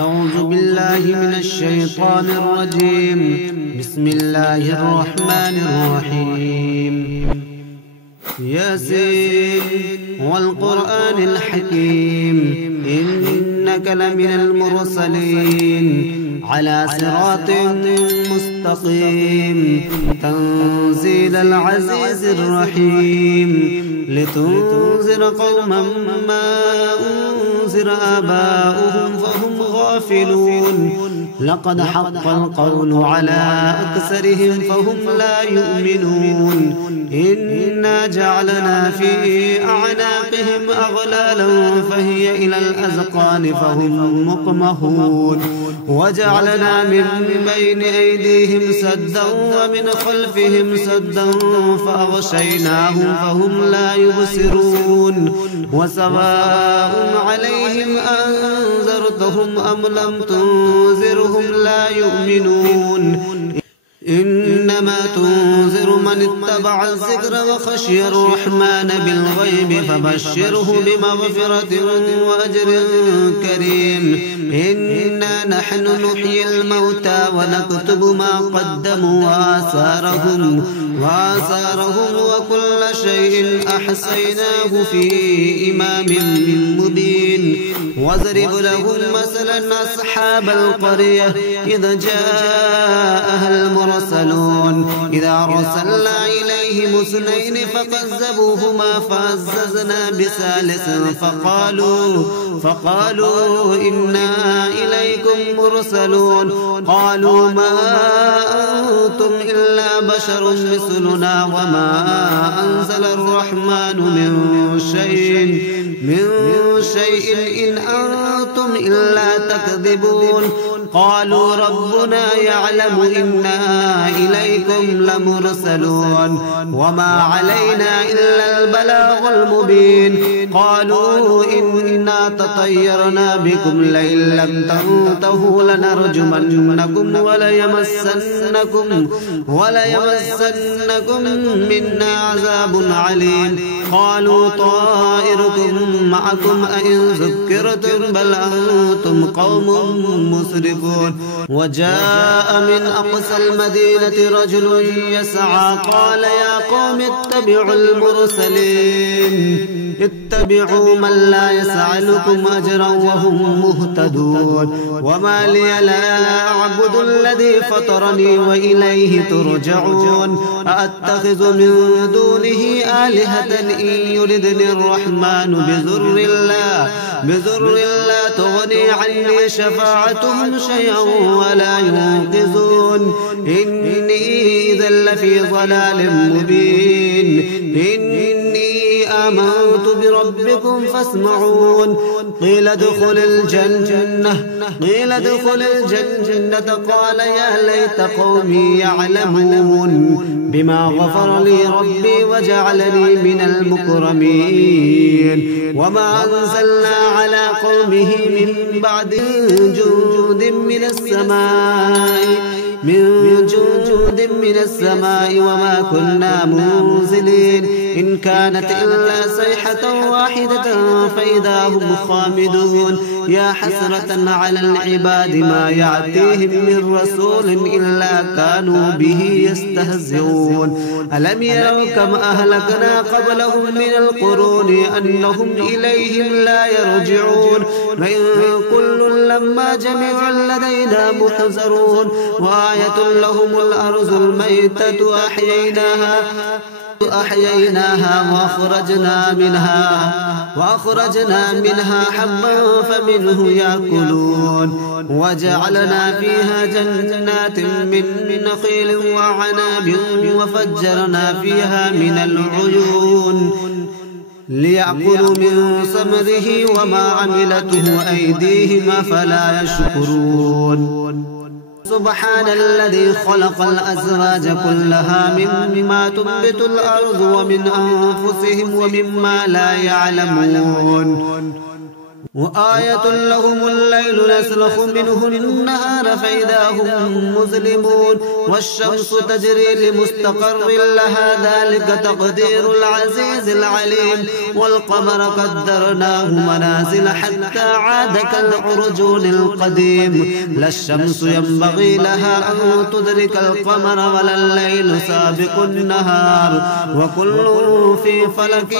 أعوذ بالله من الشيطان الرجيم. بسم الله الرحمن الرحيم. ياسين والقرآن الحكيم إنك لمن المرسلين على صراط مستقيم تنزيل العزيز الرحيم لتنذر قوما ما أنذر آباؤهم فهم غافلون لقد حق القول على أكثرهم فهم لا يؤمنون إنا جعلنا في أعناقهم أغلالا فهي إلى الأذقان فهم مقمحون وجعلنا من بين أيديهم سدا ومن خلفهم سدا فأغشيناهم فهم لا يبصرون وسواء عليهم أنذرتهم أم لم تنذرهم لا يؤمنون إنما تنذر من اتبع الذكر وخشي الرحمن بالغيب فبشره بمغفرة وأجر كريم إنا نحن نحيي الموتى ونكتب ما قدموا وآثارهم وكل شيء أحصيناه في إمام مبين واضرب لهم مثلا أصحاب القرية إذ جاءها المرسلون إذا أرسلنا إليهم اثنين فكذبوهما فعززنا بثالث فقالوا إنا إليكم مرسلون قالوا ما أنتم إلا بشر مثلنا وما أنزل الرحمن من شيء إن أنتم إلا تكذبون قالوا ربنا يعلم إنا إليكم لمرسلون وما علينا إلا البلاغ المبين قالوا إنا تطيرنا بكم لئن لم تنتهوا لنرجمنكم وليمسنكم منا عذاب عليم قالوا طائركم معكم أئن ذكرتم بل أنتم قوم مسرفون وجاء من أقصى المدينة رجل يسعى قال يا قوم اتبعوا المرسلين اتبعوا من لا يسألكم أجرا وهم مهتدون وما لي لا أعبد الذي فطرني وإليه ترجعون أأتخذ من دونه آلهة إن يردني الرحمن بضر لا تغني عني شفاعتهم شيئا ولا ينقذون إني إذا لفي ضلال مبين إني آمنت بربكم فاسمعون قيل ادخل الجنة قال يا ليت قومي يعلمون بما غفر لي ربي وجعلني من المكرمين وما أنزلنا على قومه من بعد جند من السماء وما كنا منزلين إن كانت إلا صيحة واحدة فإذا هم خامدون يا حسرة على العباد ما يأتيهم من رسول إلا كانوا به يستهزئون ألم يروا كم أهلكنا قبلهم من القرون أنهم إليهم لا يرجعون وإن كل لما جميع لدينا محضرون وآية لهم الأرض الميتة أحييناها وأخرجنا منها حبا فمنه يأكلون وجعلنا فيها جنات من نخيل وعناب وفجرنا فيها من العيون ليأكلوا من ثمره وما عملته أيديهم فلا يشكرون سبحان الذي خلق الأزواج كلها مما تنبت الأرض ومن أنفسهم ومما لا يعلمون وآية لهم الليل نسلخ منه النهار فإذا هم مظلمون والشمس تجري لمستقر لها ذلك تقدير العزيز العليم والقمر قدرناه منازل حتى عاد كالعرجون القديم لا الشمس ينبغي لها أن تدرك القمر ولا الليل سابق النهار وكل في فلك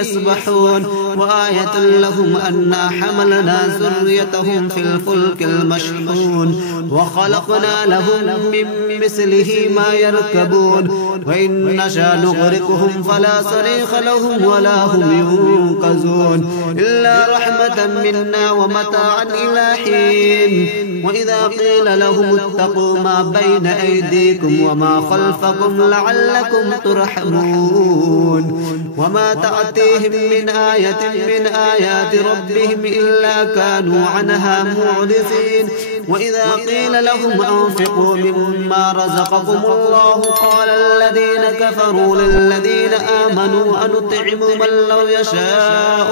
يسبحون وآية لهم أنا حملنا ذريتهم في الفلك المشحون وخلقنا لهم من مثله ما يركبون وإن نشأ نغرقهم فلا صريخ لهم ولا هم ينقذون إلا رحمة منا ومتاعا إلى حين وإذا قيل لهم اتقوا ما بين أيديكم وما خلفكم لعلكم ترحمون وما تأتيهم من آية من آيات ربهم إلا كانوا عنها معرضين وإذا قيل لهم أنفقوا مما رزقكم الله قال الذين كفروا للذين آمنوا أنطعم من لو يشاء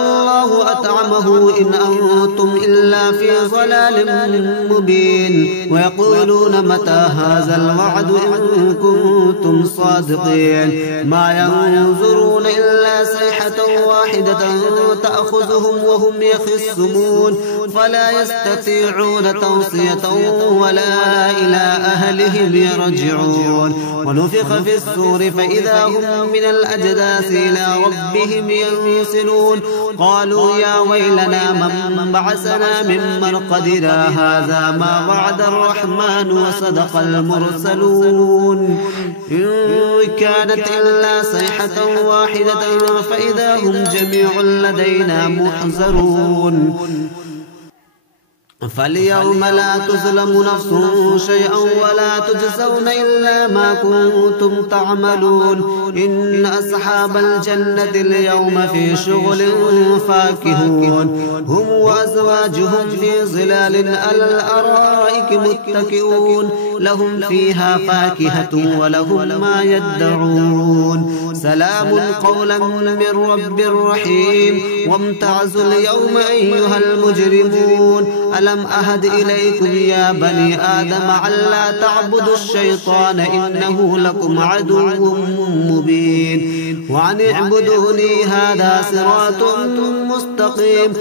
الله أطعمه إن أنتم إلا في ضلال مبين ويقولون متى هذا الوعد إن كنتم صادقين ما ينظرون إلا صيحة واحدة تأخذهم وهم يخصمون فلا يستطيعون توصية ولا إلى أهلهم يرجعون ونفخ في الصور فإذا هم من الأجداث إلى ربهم ينسلون قالوا يا ويلنا من بعثنا من مرقدنا هذا ما وعد الرحمن وصدق المرسلون إن كانت إلا صيحة واحدة فإذا هم جميع لدينا محضرون فاليوم لا تظلم نفس شيئا ولا تجزون إلا ما كنتم تعملون إن أصحاب الجنة اليوم في شغل فاكهون هم وأزواجهم في ظلال على الأرائك متكئون لهم فيها فاكهة ولهم ما يدعون سلام قولا من رب رحيم وامتعزوا اليوم أيها المجرمون ألم أهد إليكم يا بني آدم ألا تعبدوا الشيطان إنه لكم عدو مبين وأن اعبدوني هذا صراط مستقيم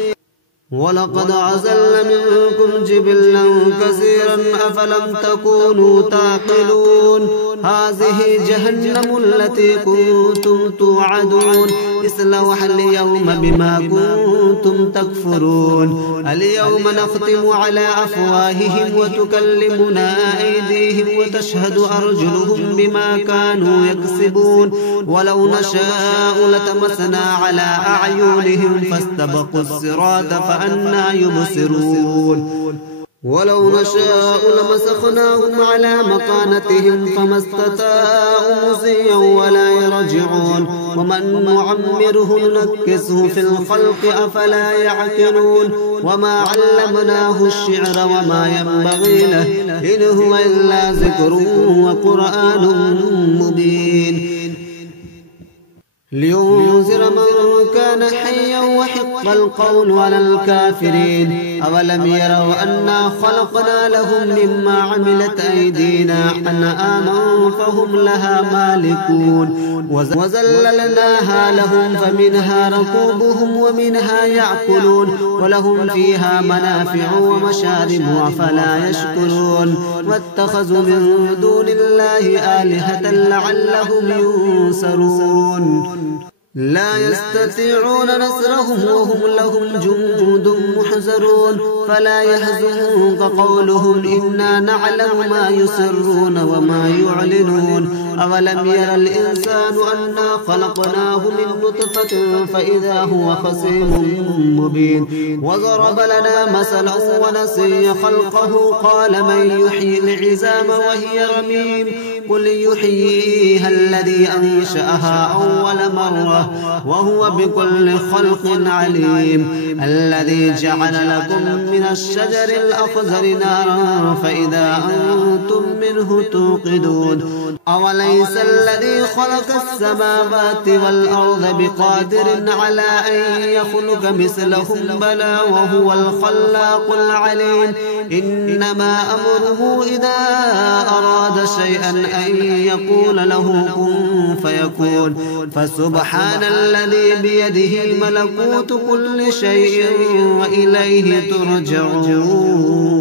ولقد عزلنا منكم جبلا كثيرا أفلم تكونوا تعقلون هذه جهنم التي كنتم توعدون اصلوها اليوم بما كنتم تكفرون اليوم نختم على أفواههم وتكلمنا أيديهم وتشهد أرجلهم بما كانوا يكسبون ولو نشاء لتمسنا على أعينهم فاستبقوا الصراط فأنى يبصرون ولو نشاء لمسخناهم على مكانتهم فما استطاعوا مضيا ولا يرجعون ومن نعمره نكسه في الخلق أفلا يعقلون وما علمناه الشعر وما ينبغي له إن هو إلا ذكر وقرآن مبين لينذر من كان حيا وحق القول على الكافرين أولم يروا أنا خلقنا لهم مما عملت أيدينا أنعاما فهم لها مالكون وذللناها لهم فمنها ركوبهم ومنها يأكلون ولهم فيها منافع ومشارب أفلا يشكرون واتخذوا من دون الله آلهة لعلهم ينصرون لا يستطيعون نصرهم وهم لهم جند محضرون فلا يحزنك قولهم إنا نعلم ما يسرون وما يعلنون أولم ير الإنسان أنا خلقناه من نطفة فإذا هو خصيم مبين وضرب لنا مثلا ونسي خلقه قال من يحيي العظام وهي رميم قل يحييها الذي أنشأها أول مرة وهو بكل خلق عليم. الذي جعل لكم من الشجر الأخضر نارا فإذا أنتم منه توقدون. أوليس الذي خلق السماوات والأرض بقادر على أن يخلق مثلهم بلى وهو الخلاق العليم. إنما أمره إذا أراد شيئا أن يقول له كن فيكون. فسبحان الذي بيده ملكوت كل شيء وإليه ترجعون.